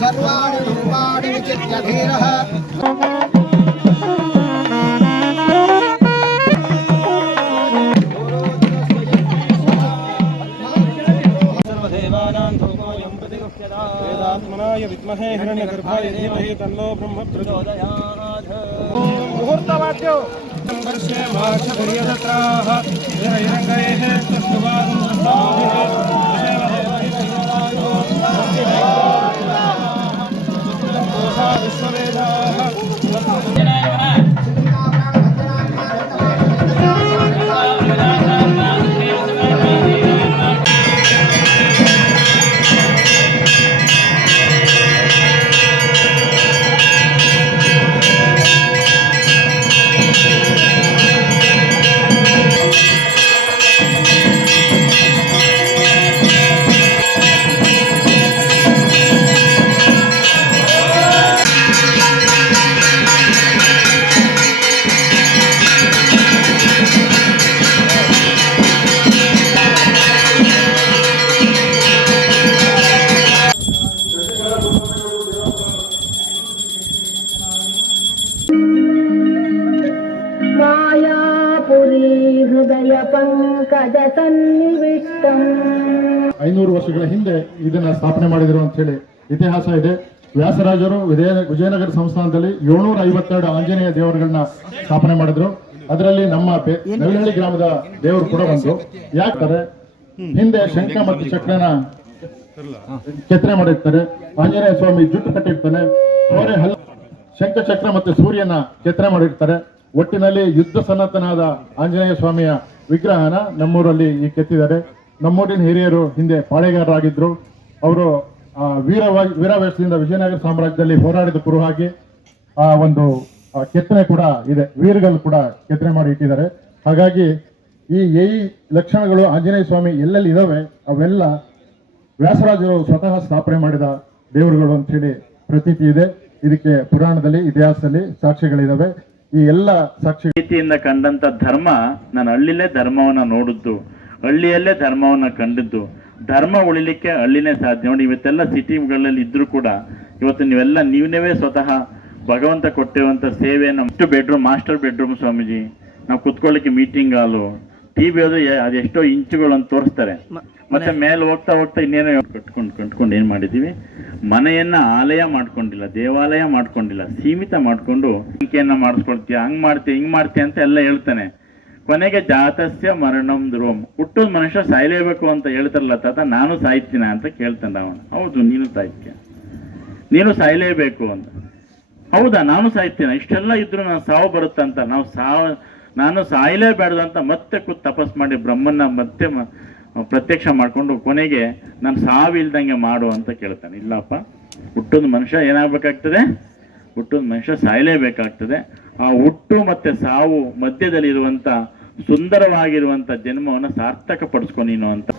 सर्वाणि रूपाणि विचित्रधीरः वेदात्मनाय विद्महे हिरण्यगर्भाय धीमहि तन्नो ब्रह्म प्रचोदयात् मुहूर्तवाद्यो तत्त्वं पश्ये माक्षपर्यतत्राः ಪುರಿ ಹೃದಯ ಪಂಕಜ ಸನ್ನಿವಿಷ್ಟ. ಐನೂರು ವರ್ಷಗಳ ಹಿಂದೆ ಇದನ್ನ ಸ್ಥಾಪನೆ ಮಾಡಿದರು ಅಂತ ಹೇಳಿ ಇತಿಹಾಸ ಇದೆ. ವ್ಯಾಸರಾಜರು ವಿಜಯ ವಿಜಯನಗರ ಸಂಸ್ಥಾನದಲ್ಲಿ ಏಳ್ನೂರ ಐವತ್ತೆರಡು ಆಂಜನೇಯ ದೇವರುಗಳನ್ನ ಸ್ಥಾಪನೆ ಮಾಡಿದ್ರು. ಅದರಲ್ಲಿ ನಮ್ಮ ನವಿಲಹಳ್ಳಿ ಗ್ರಾಮದ ದೇವರು ಕೂಡ ಬಂದು ಯಾಕಂದ್ರೆ ಹಿಂದೆ ಶಂಕ ಮತ್ತು ಚಕ್ರನ ಕೆತ್ತನೆ ಮಾಡಿರ್ತಾರೆ. ಆಂಜನೇಯ ಸ್ವಾಮಿ ಜುಟ್ಟು ಕಟ್ಟಿರ್ತಾನೆ. ಅವರೇ ಶಂಖ, ಚಕ್ರ ಮತ್ತು ಸೂರ್ಯನ ಕೆತ್ತನೆ ಮಾಡಿರ್ತಾರೆ. ಒಟ್ಟಿನಲ್ಲಿ ಯುದ್ಧ ಸನ್ನತನಾದ ಆಂಜನೇಯ ಸ್ವಾಮಿಯ ವಿಗ್ರಹನ ನಮ್ಮೂರಲ್ಲಿ ಈ ಕೆತ್ತಿದ್ದಾರೆ. ನಮ್ಮೂರಿನ ಹಿರಿಯರು ಹಿಂದೆ ಪಾಳೆಗಾರರಾಗಿದ್ದರು ಅವರು ವೀರವಾಗಿ, ವೀರಾವೇಶದಿಂದ ವಿಜಯನಗರ ಸಾಮ್ರಾಜ್ಯದಲ್ಲಿ ಹೋರಾಡಿದ ಕುರುಹಾಗಿ, ಆ, ಒಂದು ಕೆತ್ತನೆ ಕೂಡ ಇದೆ. ವೀರಗಳು ಕೂಡ ಕೆತ್ತನೆ ಮಾಡಿ ಇಟ್ಟಿದ್ದಾರೆ. ಹಾಗಾಗಿ ಈ ಏ ಲಕ್ಷಣಗಳು ಆಂಜನೇಯ ಸ್ವಾಮಿ ಎಲ್ಲೆಲ್ಲಿ ಇದ್ದಾವೆ, ಅವೆಲ್ಲ ವ್ಯಾಸರಾಜರು ಸ್ವತಃ ಸ್ಥಾಪನೆ ಮಾಡಿದ ದೇವರುಗಳು ಅಂತ ಹೇಳಿ ಪ್ರತೀತಿ ಇದೆ. ಇದಕ್ಕೆ ಪುರಾಣದಲ್ಲಿ, ಇತಿಹಾಸದಲ್ಲಿ ಸಾಕ್ಷಿಗಳಿದಾವೆ ಈ ಎಲ್ಲ ಸಾಕ್ಷಿ ರೀತಿಯಿಂದ ಕಂಡಂತ ಧರ್ಮ ನಾನು ಹಳ್ಳಿಲೇ ಧರ್ಮವನ್ನ ನೋಡಿದ್ದು ಹಳ್ಳಿಯಲ್ಲೇ ಧರ್ಮವನ್ನ ಕಂಡಿದ್ದು. ಧರ್ಮ ಉಳಿಲಿಕ್ಕೆ ಹಳ್ಳಿನೇ ಸಾಧ್ಯ. ನೋಡಿ ಇವತ್ತೆಲ್ಲ ಸಿಟಿಗಳಲ್ಲಿ ಇದ್ರೂ ಕೂಡ ಇವತ್ತು ನೀವೆಲ್ಲ ನೀವೇ ಸ್ವತಃ ಭಗವಂತ ಕೊಟ್ಟಿರುವಂತ ಸೇವೆಯನ್ನು ಅಷ್ಟು ಬೆಡ್ರೂಮ್ ಮಾಸ್ಟರ್ ಬೆಡ್ರೂಮ್ ಸ್ವಾಮೀಜಿ ನಾವು ಕುತ್ಕೊಳ್ಳಿಕ್ಕೆ ಮೀಟಿಂಗ್ ಹಾಲು ಟಿವಿ ಅದು ಅದೆಷ್ಟೋ ಇಂಚುಗಳು ಅಂತ ತೋರಿಸ್ತಾರೆ. ಮತ್ತೆ ಮೇಲೆ ಹೋಗ್ತಾ ಹೋಗ್ತಾ ಇನ್ನೇನೋ ಕಟ್ಕೊಂಡು ಕಟ್ಕೊಂಡು ಏನ್ ಮಾಡಿದೀವಿ ಮನೆಯನ್ನ ಆಲಯ ಮಾಡ್ಕೊಂಡಿಲ್ಲ, ದೇವಾಲಯ ಮಾಡ್ಕೊಂಡಿಲ್ಲ, ಸೀಮಿತ ಮಾಡ್ಕೊಂಡು ಅಂಕೆಯನ್ನ ಮಾಡಿಸ್ಕೊಳ್ತೀಯ, ಹಂಗ್ ಮಾಡ್ತೀಯ ಹಿಂಗ್ ಮಾಡ್ತೀಯ ಅಂತ ಎಲ್ಲ ಹೇಳ್ತಾನೆ. ಕೊನೆಗೆ ಜಾತಸ್ಯ ಮರಣಂ ಧ್ರುವಂ ಹುಟ್ಟೋದ್ ಮನುಷ್ಯ ಸಾಯ್ಲೇಬೇಕು ಅಂತ ಹೇಳ್ತಾರಲ್ಲ ತಾತ, ನಾನು ಸಾಯ್ತೀನ ಅಂತ ಕೇಳ್ತಾನೆ ಅವನು ಹೌದು, ನೀನು ಸಾಯ್ತೀಯ. ನೀನು ಸಾಯ್ಲೇಬೇಕು ಅಂತ. ಹೌದಾ, ನಾನು ಸಾಯ್ತೀನ. ಇಷ್ಟೆಲ್ಲ ಇದ್ರು ನಾನು ಸಾವು ಬರುತ್ತಂತ. ನಾವು ಸಾವು ನಾನು ಸಾಯಲೇಬೇಡ್ದಂತ ಮತ್ತೆ ಕೂತ್ ತಪಸ್ ಮಾಡಿ ಬ್ರಹ್ಮನ್ನ ಮತ್ತೆ ಪ್ರತ್ಯಕ್ಷ ಮಾಡಿಕೊಂಡು ಕೊನೆಗೆ ನಾನು ಸಾವಿಲ್ದಂಗೆ ಮಾಡು ಅಂತ ಕೇಳ್ತಾನೆ. ಇಲ್ಲಪ್ಪ, ಹುಟ್ಟಿದ ಮನುಷ್ಯ ಏನಾಗಬೇಕಾಗ್ತದೆ? ಹುಟ್ಟಿದ ಮನುಷ್ಯ ಸಾಯಲೇಬೇಕಾಗ್ತದೆ. ಆ ಹುಟ್ಟು ಮತ್ತು ಸಾವು ಮಧ್ಯದಲ್ಲಿರುವಂಥ ಸುಂದರವಾಗಿರುವಂಥ ಜನ್ಮವನ್ನು ಸಾರ್ಥಕ ಪಡಿಸ್ಕೊ ಅಂತ.